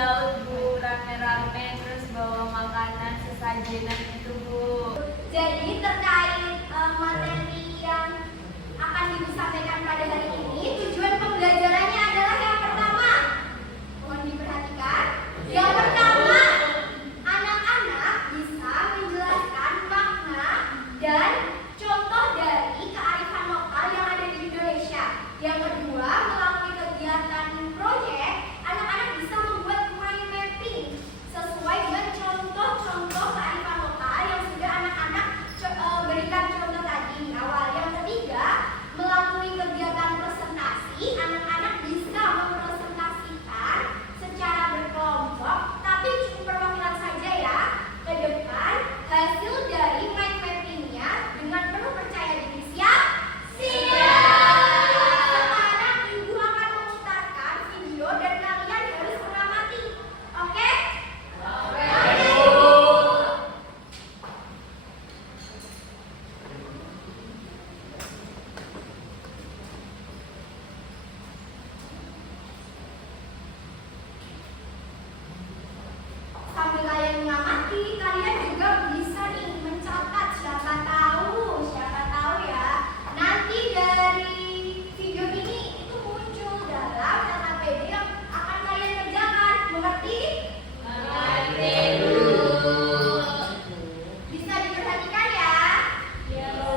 laut Bu, rame-rame terus bawa makanan sesajenan itu Bu. Jadi terkait materi yang akan Ibu sampaikan pada hari ini, tujuan pembelajarannya adalah yang pertama. Mohon diperhatikan. Yang pertama, anak-anak bisa menjelaskan makna dan contoh dari kearifan lokal yang ada di Indonesia. Yang kedua, melalui kegiatan proyek, anak-anak bisa membuat mind mapping sesuai dengan contoh-contoh kearifan lokal yang sudah anak-anak berikan contoh tadi di awal. Yang ketiga, melalui kegiatan presentasi, anak-anak bisa mempresentasikan secara berkelompok, tapi cukup perwakilan saja ya, ke depan hasil dari mind mappingnya dengan penuh percaya diri. Siap? Sekarang Ibu akan memutarkan video dan kalian harus mengamati. Oke? Sambil kalian mengamati, kalian juga bisa nih mencatat. Siapa tahu ya, nanti dari video ini itu muncul dalam LKPD yang akan kalian kerjakan. Mengerti? Mengerti Bu. Bisa diperhatikan ya? Ya Bu.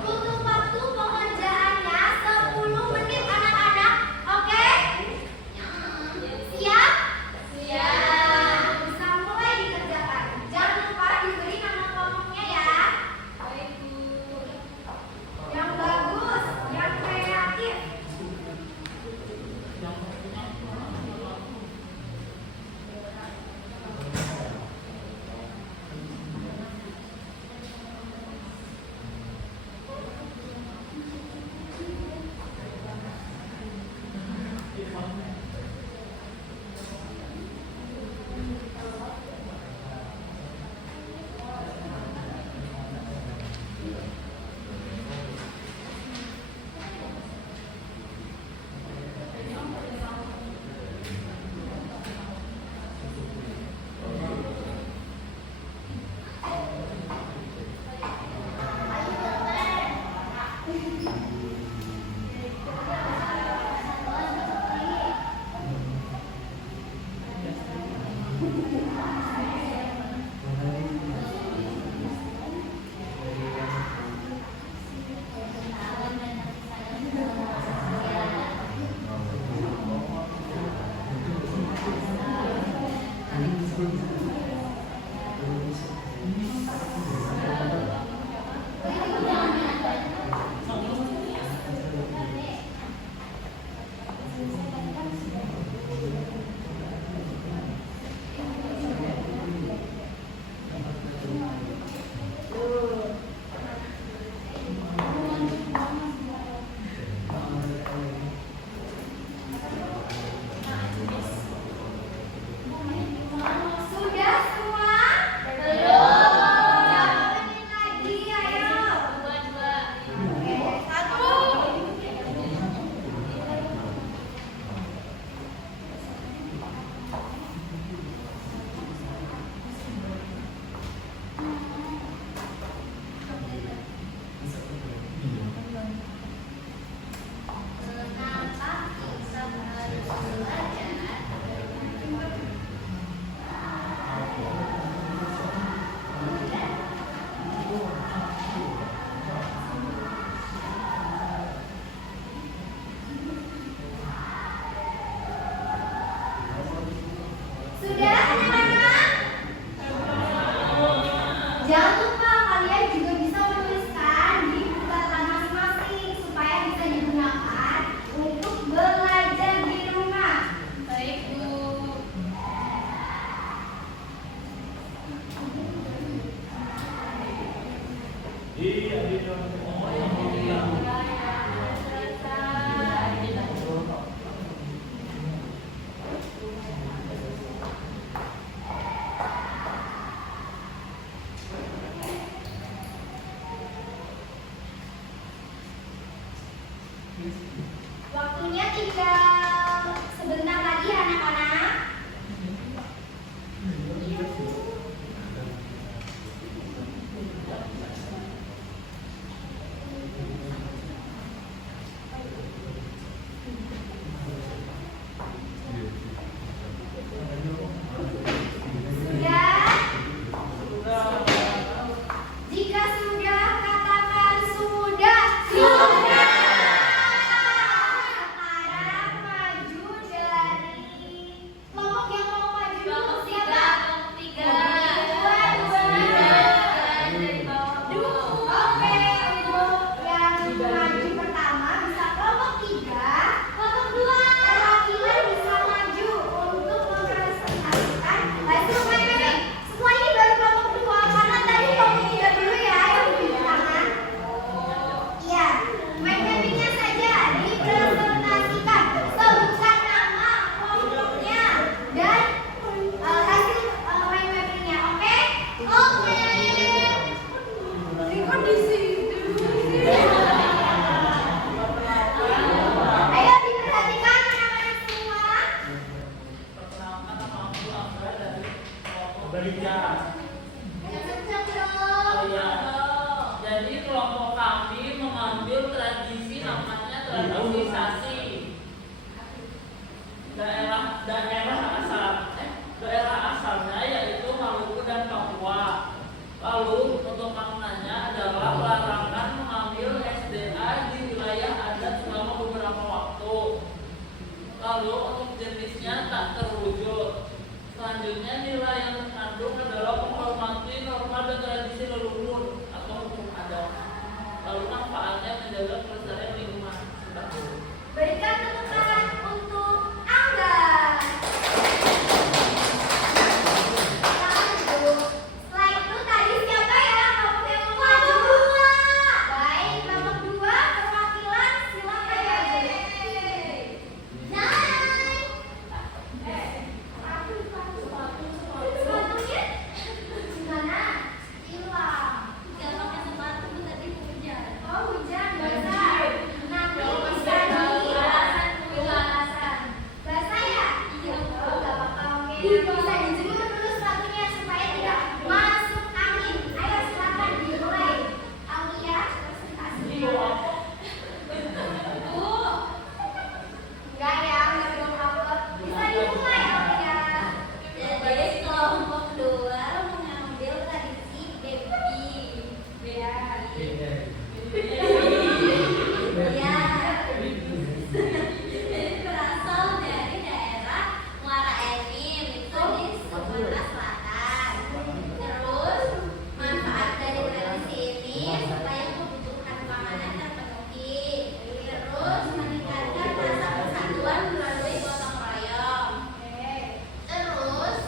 Untuk waktu pengerjaannya 10 menit anak-anak, oke? Siap? Siap. Bisa mulai dikerjakan. Jangan lupa diberi nama kelompoknya ya. Baik, Bu. Yang bagus, yang kreatif. Sudah semua? Belum. Jawabin lagi, ayo. Dua. Oke, 1. Kenapa kita harus belajar? Sudah anak-anak? Jangan lupa kalian juga bisa menuliskan di catatan masing-masing supaya bisa digunakan untuk belajar di rumah. Baik, Bu. Waktunya tinggal sebentar lagi anak-anak. Sudah? Jika sudah, katakan sudah. Sudah. Sekarang maju dari kelompok yang mau maju dulu Kelompok siapa? tiga. Dua. Dari bawah, Bu. Oke, untuk yang maju pertama bisa kelompok 3, kelompok 2 perwakilan bisa maju untuk mempresentasikan hasil main mapping. Setelah ini baru kelompok 2 karena tadi kelompok 3 dulu ya yang tunjuk tangan. Iya, main mappingnya saja dipresentasikan. Sebutkan nama kelompoknya dan hasil main mappingnya. Oke? Oke. Kok di situ? Ayo diperhatikan anak-anak semua. Berikan. Yang Oh iya. Jadi kelompok kami mengambil tradisi namanya tradisisasi. Daerah asalnya yaitu Maluku dan Papua. Lalu untuk maknanya adalah larangan mengambil SDA di wilayah adat selama beberapa waktu. Lalu untuk jenisnya tak terwujud. Selanjutnya nilai yang terkandung adalah menghormati norma dan tradisi leluhur atau hukum adat. Lalu manfaatnya menjaga kelestarian lingkungan. Berikan tepuk tangan untuk Angga. Setelah itu tadi siapa ya kamu yang mau maju? Baik, babak 2 perwakilan silakan maju. Sepatunya gimana? Hilang. Gak pakai sepatu tadi hujan. Oh hujan basah. Nanti bisa nih alasan. Basah ya? Iya. Oh gak apa-apa oke. Bisa dijemur dulu sepatunya supaya tidak masuk angin. Ayo silakan dimulai. Aulia presentasinya. Enggak ya, enggak belum upload. Bisa dimulai Aulia. Jadi kelompok 2 mengambil tradisi baby. Ya. Jadi berasal dari daerah Muara Enim itu di Sumatera Selatan. Terus manfaat dari tradisi ini supaya kebutuhan panganan terpenuhi. Terus meningkatkan rasa persatuan melalui gotong royong. Terus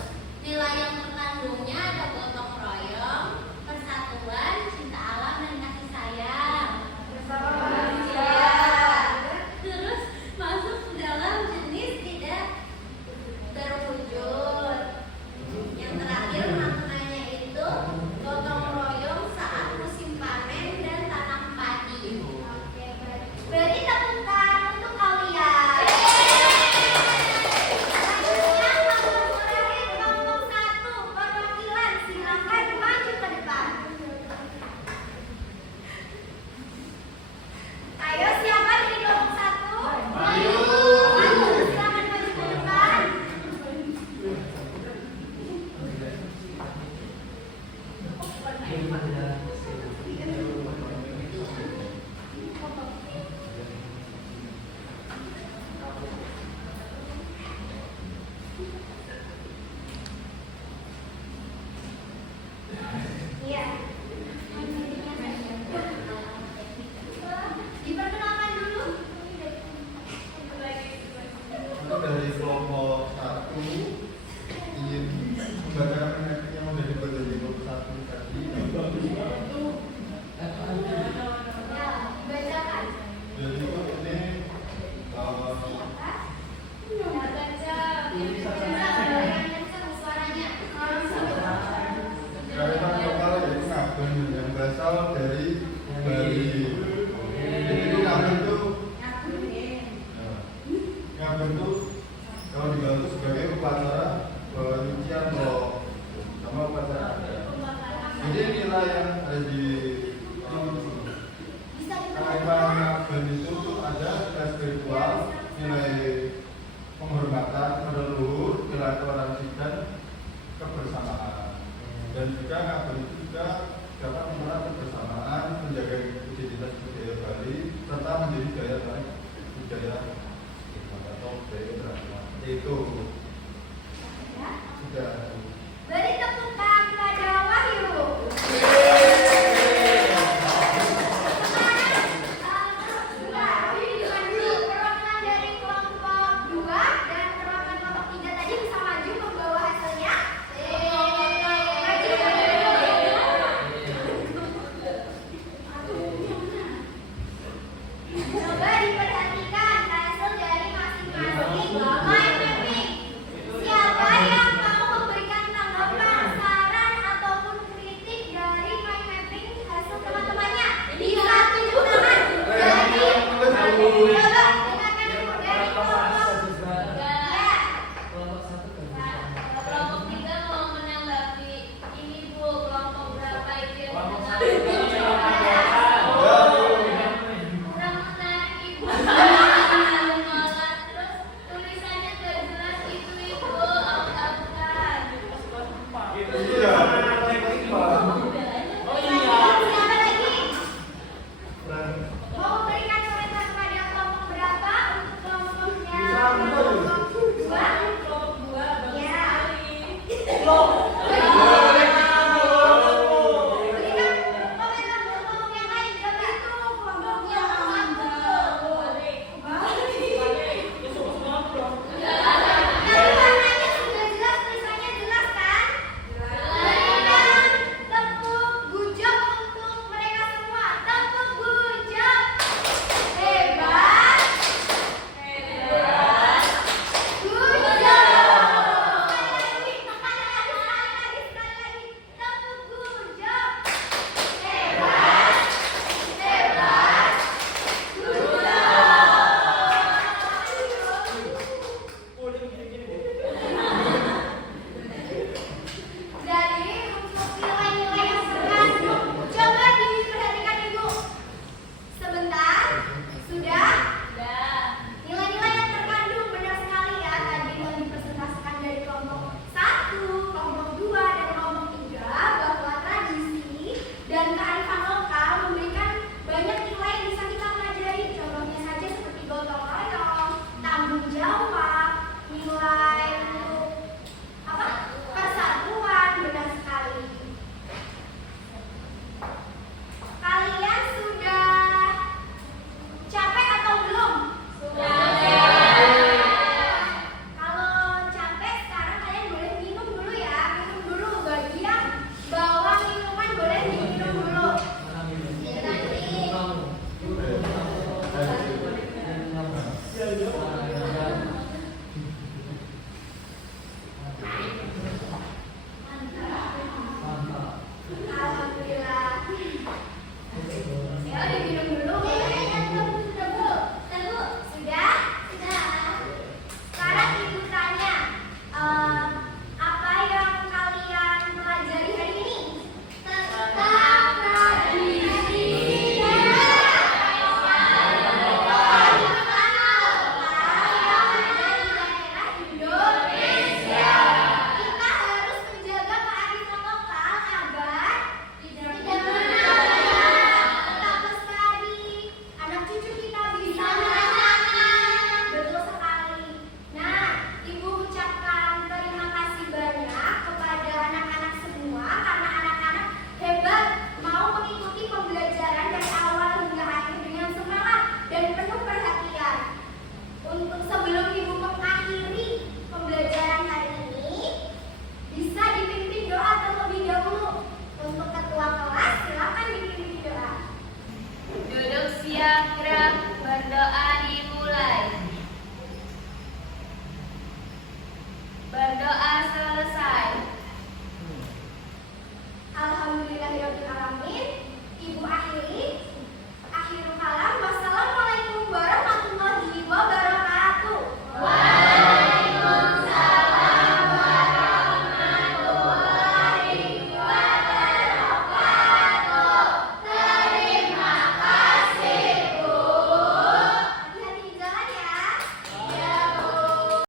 nilai yang terkandungnya ada gotong royong, persatuan, cinta alam dan kasih sayang. Bersama manusia. Terus masuk dalam jenis tidak terwujud. Yang terakhir maknanya itu gotong royong saat musim panen dan tanam padi. Oke, baik. Beri tepukan untuk Aulia. Selanjutnya nomor terakhir kelompok 1 perwakilan silakan maju ke depan. Ayo siapa dari kelompok 1? Ayo. Silakan maju ke depan. Iya. Diperkenalkan dulu. Untuk dari kelompok 1 ingin membacakan penyakit yang menjadi bagian dari kelompok 1 tadi. Ya, dibacakan. Jadi itu ini kalimat lokal yaitu Ngaben yang berasal dari Bali. Jadi itu Ngaben itu kalau dibantu sebagai upacara penyucian roh sama upacara adat. Jadi nilai yang ada di kalimat Ngaben itu ada nilai spiritual, nilai penghormatan pada leluhur, nilai toleransi dan kebersamaan. Dan juga Ngaben itu juga dapat memerangi kebersamaan, menjaga identitas budaya Bali, serta menjadi daya tarik budaya atau budaya beragama. Itu sudah.